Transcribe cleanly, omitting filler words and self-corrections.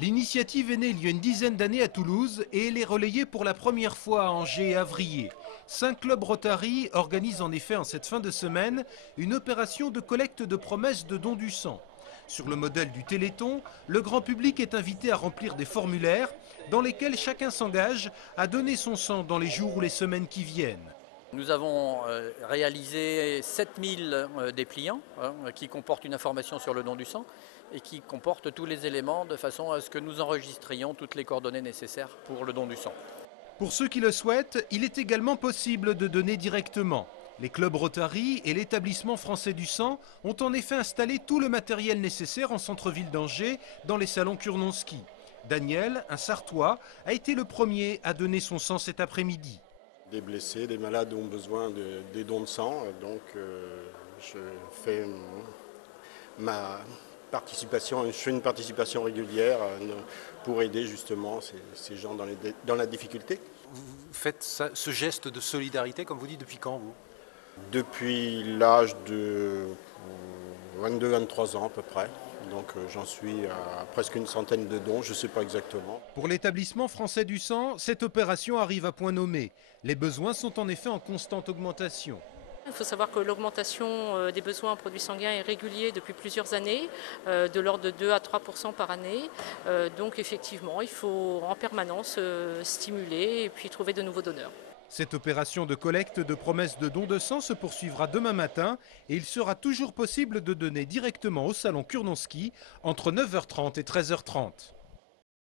L'initiative est née il y a une dizaine d'années à Toulouse et elle est relayée pour la première fois à Angers et Avrier. 5 clubs Rotary organisent en effet en cette fin de semaine une opération de collecte de promesses de dons du sang. Sur le modèle du Téléthon, le grand public est invité à remplir des formulaires dans lesquels chacun s'engage à donner son sang dans les jours ou les semaines qui viennent. Nous avons réalisé 7000 dépliants qui comportent une information sur le don du sang et qui comportent tous les éléments de façon à ce que nous enregistrions toutes les coordonnées nécessaires pour le don du sang. Pour ceux qui le souhaitent, il est également possible de donner directement. Les clubs Rotary et l'établissement français du sang ont en effet installé tout le matériel nécessaire en centre-ville d'Angers, dans les salons Kurnonski. Daniel, un Sartois, a été le premier à donner son sang cet après-midi. Des blessés, des malades ont besoin des dons de sang, donc je fais ma participation, je fais une participation régulière pour aider justement ces gens dans la difficulté. Vous faites ce geste de solidarité, comme vous dites, depuis quand vous? Depuis l'âge de 22-23 ans à peu près. Donc j'en suis à presque une centaine de dons, je ne sais pas exactement. Pour l'établissement français du sang, cette opération arrive à point nommé. Les besoins sont en effet en constante augmentation. Il faut savoir que l'augmentation des besoins en produits sanguins est régulière depuis plusieurs années, de l'ordre de 2 à 3% par année. Donc effectivement, il faut en permanence stimuler et puis trouver de nouveaux donneurs. Cette opération de collecte de promesses de dons de sang se poursuivra demain matin et il sera toujours possible de donner directement au salon Kurnonski entre 9h30 et 13h30.